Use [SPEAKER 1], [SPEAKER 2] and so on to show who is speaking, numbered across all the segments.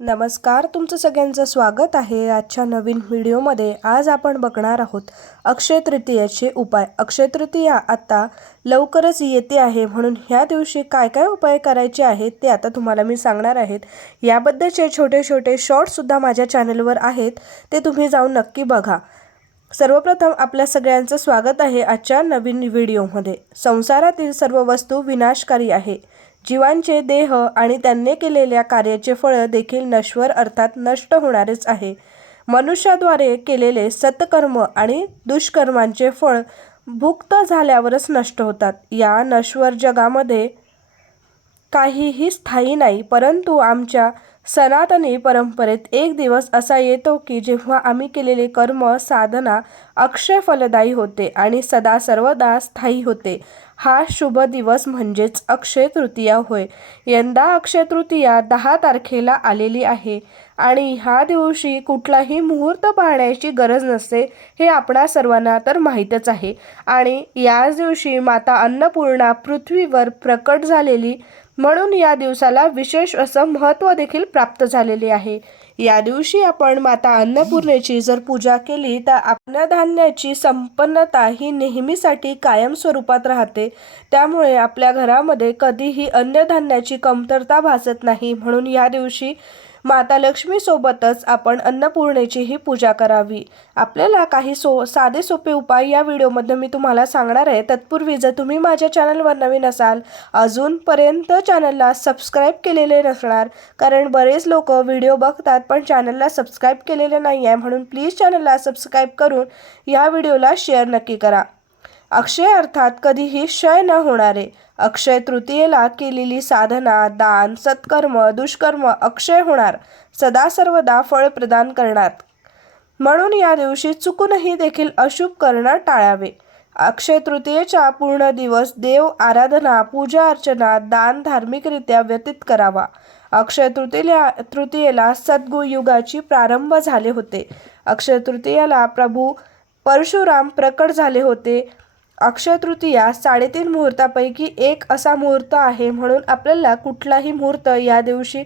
[SPEAKER 1] नमस्कार तुमचं सगळ्यांचं स्वागत आहे आजच्या नवीन व्हिडिओमध्ये. आज आपण बघणार आहोत अक्षय तृतीयाचे उपाय. अक्षय तृतीया आता लवकरच येते आहे म्हणून ह्या दिवशी काय काय उपाय करायचे आहेत ते आता तुम्हाला मी सांगणार आहेत. याबद्दलचे छोटे छोटे शॉर्ट्ससुद्धा माझ्या चॅनलवर आहेत ते तुम्ही जाऊन नक्की बघा. सर्वप्रथम आपल्या सगळ्यांचं स्वागत आहे आजच्या नवीन व्हिडिओमध्ये. संसारातील सर्व वस्तू विनाशकारी आहे. जीवांचे देह आणि त्यांनी केलेल्या कार्याचे फळ देखील नश्वर अर्थात नष्ट होणारेच आहे. मनुष्याद्वारे केलेले सत्कर्म आणि दुष्कर्मांचे फळ भुक्त झाल्यावरच नष्ट होतात. या नश्वर जगामध्ये काहीही स्थायी नाही परंतु आमच्या सनातनी परंपरेत एक दिवस असा येतो की जेव्हा आम्ही केलेले कर्म साधना अक्षय फलदायी होते आणि सदा सर्वदा स्थायी होते. हा शुभ दिवस म्हणजेच अक्षय तृतीया होय. यंदा अक्षय तृतीया दहा तारखेला आलेली आहे आणि ह्या दिवशी कुठलाही मुहूर्त पाहण्याची गरज नसते हे आपणा सर्वांना तर माहीतच आहे. आणि याच दिवशी माता अन्नपूर्णा पृथ्वीवर प्रकट झालेली म्हणून या दिवसाला विशेष असं महत्त्व देखील प्राप्त झालेले आहे. या दिवशी आपण माता अन्नपूर्णेची जर पूजा केली तर अन्नधान्याची संपन्नता ही नेहमीसाठी कायम स्वरूपात राहते. त्यामुळे आपल्या घरामध्ये कधीही अन्नधान्याची कमतरता भासत नाही. म्हणून या दिवशी माता लक्ष्मीसोबतच आपण अन्नपूर्णेचीही पूजा करावी. आपल्याला काही सो साधे सोपे उपाय या व्हिडिओमध्ये मी तुम्हाला सांगणार आहे. तत्पूर्वी जर तुम्ही माझ्या चॅनलवर नवीन असाल अजूनपर्यंत चॅनलला सबस्क्राईब केलेले नसणार कारण बरेच लोक व्हिडिओ बघतात पण चॅनलला सबस्क्राईब केलेले नाही आहे म्हणून प्लीज चॅनलला सबस्क्राईब करून या व्हिडिओला शेअर नक्की करा. अक्षय अर्थात कधीही क्षय न होणारे. अक्षय तृतीयेला केलेली साधना दान सत्कर्म दुष्कर्म अक्षय होणार सदा सर्वदा फळ प्रदान करणार. म्हणून या दिवशी चुकूनही देखील अशुभ करणं टाळावे. अक्षय तृतीयेचा पूर्ण दिवस देव आराधना पूजा अर्चना दान धार्मिकरित्या व्यतीत करावा. अक्षय तृतीया तृतीयेला सद्गुयुगाची प्रारंभ झाले होते. अक्षय तृतीयाला प्रभू परशुराम प्रकट झाले होते. अक्षय तृतीया साडेतीन मुहूर्तापैकी एक असा मुहूर्त आहे म्हणून आपल्याला कुठलाही मुहूर्त या दिवशी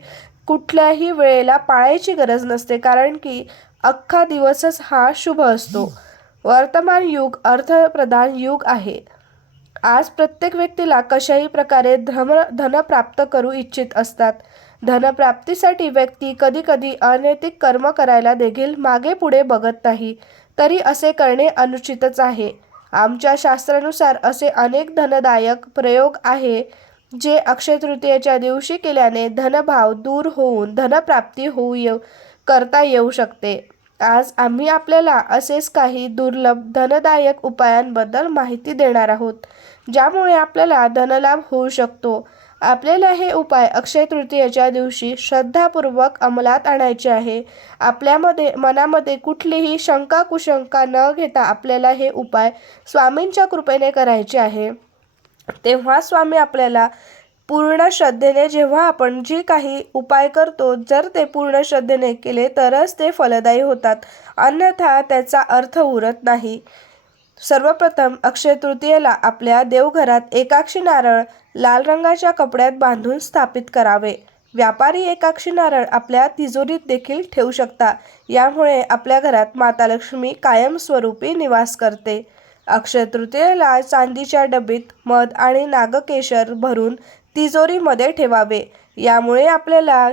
[SPEAKER 1] कुठल्याही वेळेला पाळायची गरज नसते कारण की अख्खा दिवसच हा शुभ असतो. वर्तमान युग अर्थप्रधान युग आहे. आज प्रत्येक व्यक्तीला कशाही प्रकारे धन धन प्राप्त करू इच्छित असतात. धनप्राप्तीसाठी व्यक्ती कधीकधी अनैतिक कर्म करायला देखील मागे पुढे बघत नाही तरी असे करणे अनुचितच आहे. आमच्या शास्त्रानुसार असे अनेक धनदायक प्रयोग आहे जे अक्षय तृतीयेच्या दिवशी केल्याने धनभाव दूर होऊन धनप्राप्ती होऊ येऊ करता येऊ शकते. आज आम्ही आपल्याला असेच काही दुर्लभ धनदायक उपायांबद्दल माहिती देणार आहोत ज्यामुळे आपल्याला धनलाभ होऊ शकतो. आपल्याला हे उपाय अक्षय तृतीयेच्या दिवशी श्रद्धापूर्वक अंमलात आणायचे आहे. आपल्यामध्ये मनामध्ये कुठलीही शंका कुशंका न घेता आपल्याला हे उपाय स्वामींच्या कृपेने करायचे आहे. तेव्हा स्वामी आपल्याला पूर्ण श्रद्धेने जेव्हा आपण जी काही उपाय करतो जर ते पूर्ण श्रद्धेने केले तरच ते फलदायी होतात. अन्यथा त्याचा अर्थ उरत नाही. सर्वप्रथम अक्षय तृतीयेला आपल्या देवघरात एकाक्षी नारळ लाल रंगाच्या कपड्यात बांधून स्थापित करावे. व्यापारी एकाक्षी नारळ आपल्या तिजोरीत देखील ठेवू शकता. यामुळे आपल्या घरात माता लक्ष्मी कायमस्वरूपी निवास करते. अक्षय तृतीयेला चांदीच्या डबीत मध आणि नागकेशर भरून तिजोरीमध्ये ठेवावे. यामुळे आपल्याला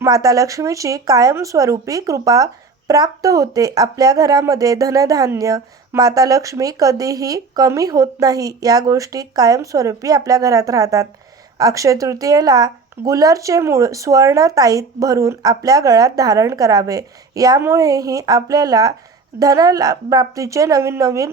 [SPEAKER 1] माता लक्ष्मीची कायमस्वरूपी कृपा प्राप्त होते. आपल्या घरामध्ये धनधान्य माता लक्ष्मी कधीही कमी होत नाही या गोष्टी कायमस्वरूपी आपल्या घरात राहतात. अक्षय तृतीयेला गुलरचे मूळ स्वर्णताईत भरून आपल्या गळ्यात धारण करावे. यामुळेही आपल्याला धनला प्राप्तीचे नवीन नवीन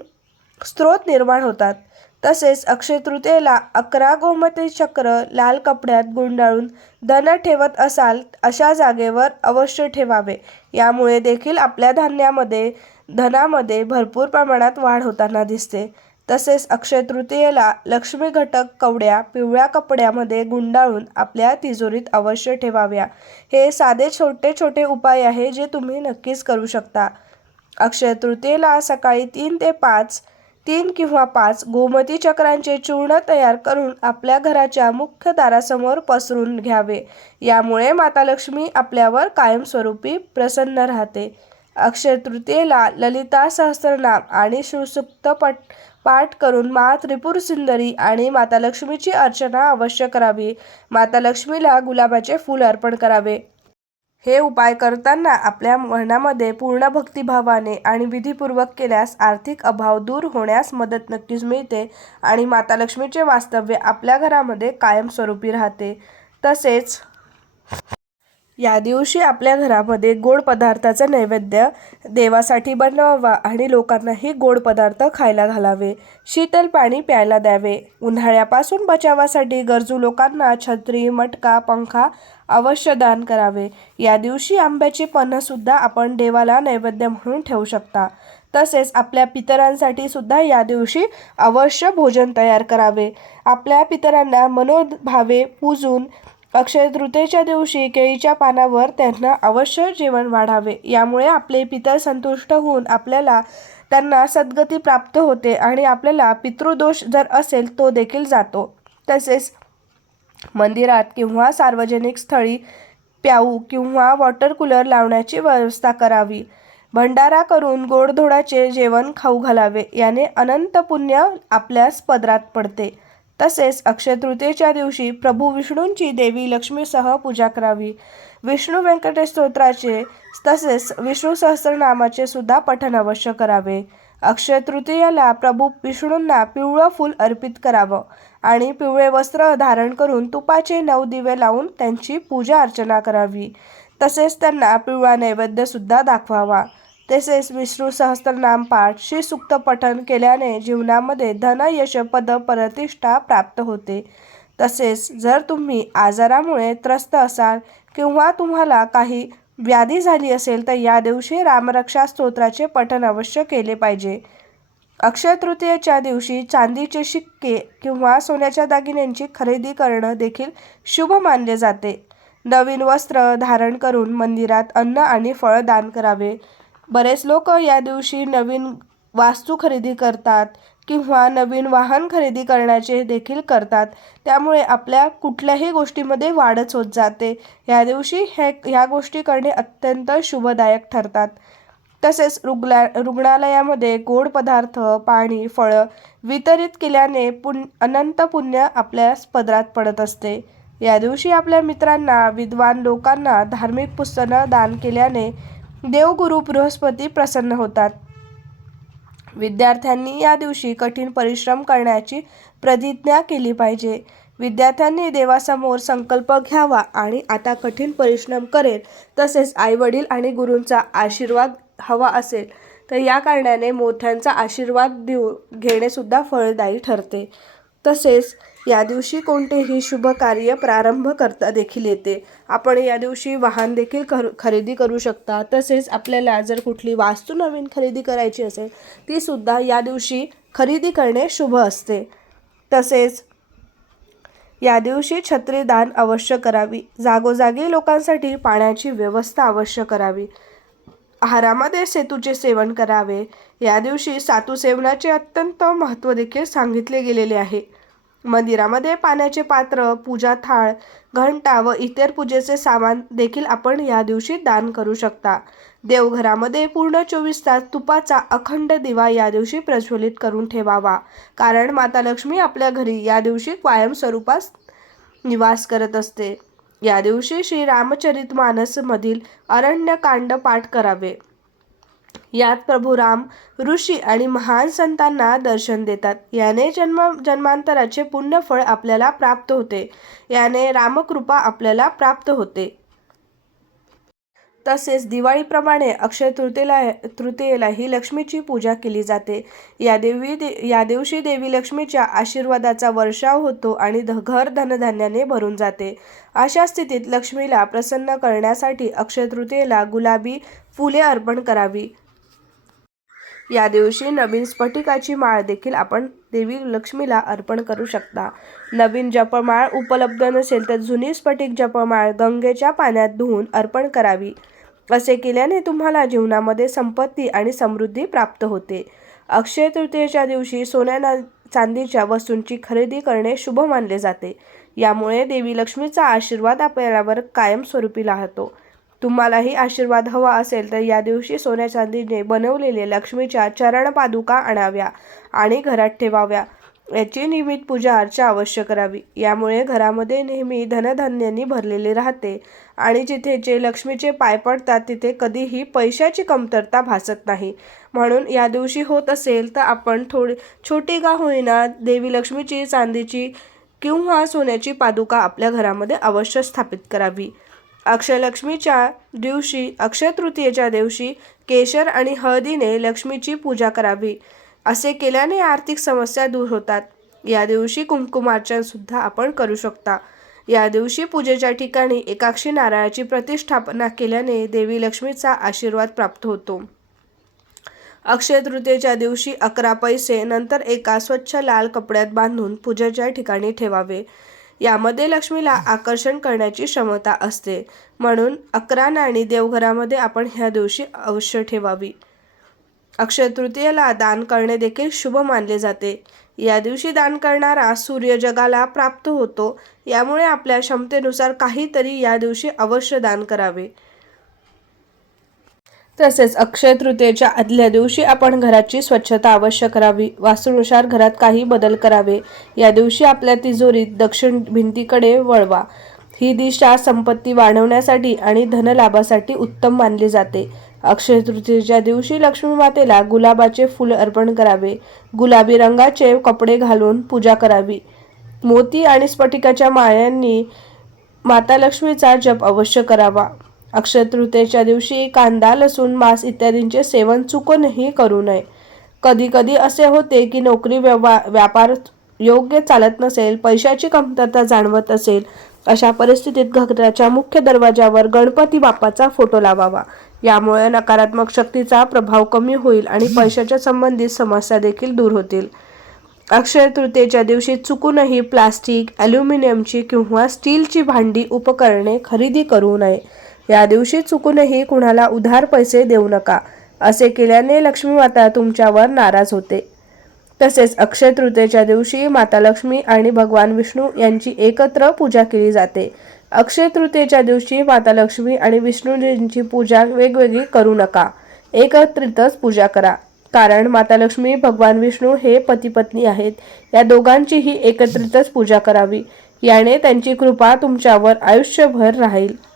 [SPEAKER 1] स्रोत निर्माण होतात. तसेच अक्षय तृतीयेला अकरा गोमती चक्र लाल कपड्यात गुंडाळून धन ठेवत असाल अशा जागेवर अवश्य ठेवावे. यामुळे देखील आपल्या धान्यामध्ये धनामध्ये भरपूर प्रमाणात वाढ होताना दिसते. तसेच अक्षय तृतीयेला लक्ष्मी घटक कवड्या पिवळ्या कपड्यामध्ये गुंडाळून आपल्या तिजोरीत अवश्य ठेवाव्या. हे साधे छोटे छोटे उपाय आहे जे तुम्ही नक्कीच करू शकता. अक्षय तृतीयेला सकाळी तीन ते पाच तीन किंवा पाच गोमती चक्रांचे चूर्ण तयार करून आपल्या घराच्या मुख्य दारासमोर पसरून घ्यावे. यामुळे माता लक्ष्मी आपल्यावर कायमस्वरूपी प्रसन्न राहते. अक्षय तृतीयेला ललिता सहस्रनाम आणि शिवसूक्त पट पाठ करून मा त्रिपुर सुंदरी आणि माता लक्ष्मीची अर्चना अवश्य करावी. माता लक्ष्मीला गुलाबाचे फूल अर्पण करावे. हे उपाय करताना आपल्या मनामध्ये पूर्ण भक्तिभावाने आणि विधीपूर्वक केल्यास आर्थिक अभाव दूर होण्यास मदत नक्कीच मिळते आणि माता लक्ष्मीचे वास्तव्य आपल्या घरामध्ये कायमस्वरूपी राहते. तसेच या दिवशी आपल्या घरामध्ये गोड पदार्थाचं नैवेद्य देवासाठी बनवावा आणि लोकांनाही गोड पदार्थ खायला घालावे. शीतल पाणी प्यायला द्यावे. उन्हाळ्यापासून बचावासाठी गरजू लोकांना छत्री मटका पंखा अवश्य दान करावे. या दिवशी आंब्याची पन्हंसुद्धा आपण देवाला नैवेद्य म्हणून ठेवू शकता. तसेच आपल्या पितरांसाठी सुद्धा या दिवशी अवश्य भोजन तयार करावे. आपल्या पितरांना मनोभावे पूजून अक्षय तृतीयेच्या दिवशी केळीच्या पानावर त्यांना अवश्य जेवण वाढावे. यामुळे आपले पितर संतुष्ट होऊन आपल्याला त्यांना सद्गती प्राप्त होते आणि आपल्याला पितृदोष जर असेल तो देखील जातो. तसेच मंदिरात किंवा सार्वजनिक स्थळी प्याऊ किंवा वॉटर कूलर लावण्याची व्यवस्था करावी. भंडारा करून गोडधोडाचे जेवण खाऊ घालावे. याने अनंत पुण्य आपल्यास पदरात पडते. तसेच अक्षय तृतीयेच्या दिवशी प्रभू विष्णूंची देवी लक्ष्मीसह पूजा करावी. विष्णू व्यंकटेश स्तोत्राचे तसेच विष्णू सहस्रनामाचे सुद्धा पठण अवश्य करावे. अक्षय तृतीयाला प्रभू विष्णूंना पिवळं फूल अर्पित करावं आणि पिवळे वस्त्र धारण करून तुपाचे नऊ दिवे लावून त्यांची पूजा अर्चना करावी. तसेच त्यांना पिवळा नैवेद्यसुद्धा दाखवावा. तसेच विष्णू सहस्त्रनाम पाठ श्रीसुक्त पठन केल्याने जीवनामध्ये धन यश पद प्रतिष्ठा प्राप्त होते. तसेच जर तुम्ही आजारामुळे त्रस्त असाल किंवा तुम्हाला काही व्याधी झाली असेल तर या दिवशी रामरक्षा स्तोत्राचे पठन अवश्य केले पाहिजे. अक्षय तृतीयेच्या दिवशी चांदीचे शिक्के किंवा सोन्याच्या दागिन्यांची खरेदी करणं देखील शुभ मानले जाते. नवीन वस्त्र धारण करून मंदिरात अन्न आणि फळ दान करावे. बरेच लोक या दिवशी नवीन वास्तू खरेदी करतात किंवा नवीन वाहन खरेदी करण्याचे देखील करतात. त्यामुळे आपल्या कुठल्याही गोष्टीमध्ये वाढच होत जाते. या दिवशी हे ह्या गोष्टी करणे अत्यंत शुभदायक ठरतात. तसेच रुग्ला रुग्णालयामध्ये गोड पदार्थ पाणी फळं वितरित केल्याने पुन अनंत पुण्य आपल्या पदरात पडत असते. या दिवशी आपल्या मित्रांना विद्वान लोकांना धार्मिक पुस्तकं दान केल्याने देवगुरु बृहस्पती प्रसन्न होतात. विद्यार्थ्यांनी या दिवशी कठीण परिश्रम करण्याची प्रतिज्ञा केली पाहिजे. विद्यार्थ्यांनी देवासमोर संकल्प घ्यावा आणि आता कठीण परिश्रम करेल तसेच आईवडील आणि गुरूंचा आशीर्वाद हवा असेल तर या कारणाने मोठ्यांचा आशीर्वाद देऊ घेणेसुद्धा फळदायी ठरते. तसेच या दिवशी कोणतेही शुभ कार्य प्रारंभ करता देखील येते. आपण या दिवशी वाहन देखील खर खरेदी करू शकता. तसेच आपल्याला जर कुठली वास्तू नवीन खरेदी करायची असेल ती सुद्धा या दिवशी खरेदी करणे शुभ असते. तसेच या दिवशी छत्रीदान अवश्य करावी. जागोजागी लोकांसाठी पाण्याची व्यवस्था अवश्य करावी. आहारामध्ये सेतूचे सेवन करावे. या दिवशी सातू सेवनाचे अत्यंत महत्त्व देखील सांगितले गेलेले आहे. मंदिरामध्ये पाण्याचे पात्र पूजा थाळ घंटा व इतर पूजेचे सामान देखील आपण या दिवशी दान करू शकता. देवघरामध्ये पूर्ण चोवीस तास तुपाचा अखंड दिवा या दिवशी प्रज्वलित करून ठेवावा. कारण माता लक्ष्मी आपल्या घरी या दिवशी कायम स्वरूपास निवास करत असते. या दिवशी श्री रामचरित मानसमधील अरण्यकांड पाठ करावे. यात प्रभू राम ऋषी आणि महान संतांना दर्शन देतात. याने जन्म जन्मांतराचे पुण्यफळ आपल्याला प्राप्त होते. याने रामकृपा आपल्याला प्राप्त होते. तसेच दिवाळीप्रमाणे अक्षय तृतीयेला तृतीयेलाही लक्ष्मीची पूजा केली जाते. या देवी दे या दिवशी देवी लक्ष्मीच्या आशीर्वादाचा वर्षाव होतो आणि ध घर धनधान्याने भरून जाते. अशा स्थितीत लक्ष्मीला प्रसन्न करण्यासाठी अक्षय तृतीयेला गुलाबी फुले अर्पण करावी. या दिवशी नवीन स्फटिकाची माळ देखील आपण देवी लक्ष्मीला अर्पण करू शकता. नवीन जपमाळ उपलब्ध नसेल तर जुनी स्फटिक जपमाळ गंगेच्या पाण्यात धुवून अर्पण करावी. असे केल्याने तुम्हाला जीवनामध्ये संपत्ती आणि समृद्धी प्राप्त होते. अक्षय तृतीयेच्या दिवशी सोन्याना चांदीच्या वस्तूंची खरेदी करणे शुभ मानले जाते. यामुळे देवी लक्ष्मीचा आशीर्वाद आपल्यावर कायमस्वरूपी राहतो. तुम्हालाही आशीर्वाद हवा असेल तर या दिवशी सोन्या चांदीने बनवलेले लक्ष्मीच्या चरण पादुका आणाव्या आणि घरात ठेवाव्या. याची नियमित पूजा अर्चा अवश्य करावी. यामुळे घरामध्ये नेहमी धनधान्यांनी भरलेले राहते आणि जिथे जे लक्ष्मीचे पाय पडतात तिथे कधीही पैशाची कमतरता भासत नाही. म्हणून या दिवशी होत असेल तर आपण थोडी छोटी का होईना देवी लक्ष्मीची चांदीची किंवा सोन्याची पादुका आपल्या घरामध्ये अवश्य स्थापित करावी. अक्षयलक्ष्मीच्या दिवशी अक्षय तृतीयेच्या दिवशी केशर आणि हळदीने लक्ष्मीची पूजा करावी असे केल्याने आर्थिक समस्या दूर होतात. या दिवशी कुंकुमार्चन सुद्धा आपण करू शकता. या दिवशी पूजेच्या ठिकाणी एकाक्षी नारळाची प्रतिष्ठापना केल्याने देवी लक्ष्मीचा आशीर्वाद प्राप्त होतो. अक्षय तृतीयेच्या दिवशी अकरा पैसे नंतर एका स्वच्छ लाल कपड्यात बांधून पूजेच्या ठिकाणी ठेवावे. यामध्ये लक्ष्मीला आकर्षण करण्याची क्षमता असते. म्हणून अकरा नाणी देवघरामध्ये आपण ह्या दिवशी अवश्य ठेवावी. अक्षय तृतीयेला दान करणे देखील शुभ मानले जाते. या दिवशी दान करणारा सूर्य जगाला प्राप्त होतो. यामुळे आपल्या क्षमतेनुसार काहीतरी या दिवशी अवश्य दान करावे. तसेच अक्षय तृतीयेच्या आदल्या दिवशी आपण घराची स्वच्छता अवश्य करावी. वास्तूनुसार घरात काही बदल करावे. या दिवशी आपल्या तिजोरीत दक्षिण भिंतीकडे वळवा. ही दिशा संपत्ती वाढवण्यासाठी आणि धनलाभासाठी उत्तम मानली जाते. अक्षय तृतीयेच्या दिवशी लक्ष्मी मातेला गुलाबाचे फूल अर्पण करावे. गुलाबी रंगाचे कपडे घालून पूजा करावी. मोती आणि स्फटिकाच्या माळ्यांनी माता लक्ष्मीचा जप अवश्य करावा. अक्षय तृतीयेच्या दिवशी कांदा लसूण मांस इत्यादींचे सेवन चुकूनही करू नये. कधी कधी असे होते की नोकरी व्यवा व्यापार योग्य चालत नसेल पैशाची कमतरता जाणवत असेल अशा परिस्थितीत घराच्या मुख्य दरवाजावर गणपती बाप्पाचा फोटो लावावा. यामुळे नकारात्मक शक्तीचा प्रभाव कमी होईल आणि पैशाच्या संबंधित समस्या देखील दूर होतील. अक्षय तृतीयेच्या दिवशी चुकूनही प्लास्टिक ॲल्युमिनियमची किंवा स्टीलची भांडी उपकरणे खरेदी करू नये. या दिवशी चुकूनही कुणाला उधार पैसे देऊ नका असे केल्याने लक्ष्मी माता तुमच्यावर नाराज होते. तसेच अक्षय तृतीयेच्या दिवशी माता लक्ष्मी आणि भगवान विष्णू यांची एकत्र पूजा केली जाते. अक्षय तृतीयेच्या दिवशी माता लक्ष्मी आणि विष्णूजींची पूजा वेगवेगळी करू नका. एकत्रितच पूजा करा. कारण माता लक्ष्मी भगवान विष्णू हे पती पत्नी आहेत. या दोघांचीही एकत्रितच पूजा करावी. याने त्यांची कृपा तुमच्यावर आयुष्यभर राहील.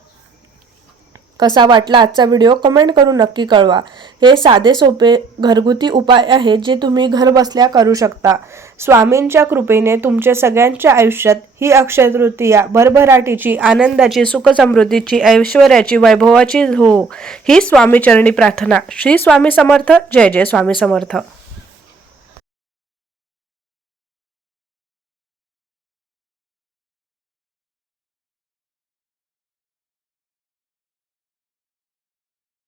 [SPEAKER 1] कसा वाटला आजचा व्हिडिओ कमेंट करून नक्की कळवा. हे साधे सोपे घरगुती उपाय आहेत जे तुम्ही घरबसल्या करू शकता. स्वामींच्या कृपेने तुमच्या सगळ्यांच्या आयुष्यात ही अक्षय तृतीया भरभराटीची आनंदाची सुखसमृद्धीची ऐश्वर्याची वैभवाची हो. ही स्वामीचरणी प्रार्थना. श्री स्वामी समर्थ. जय जय स्वामी समर्थ.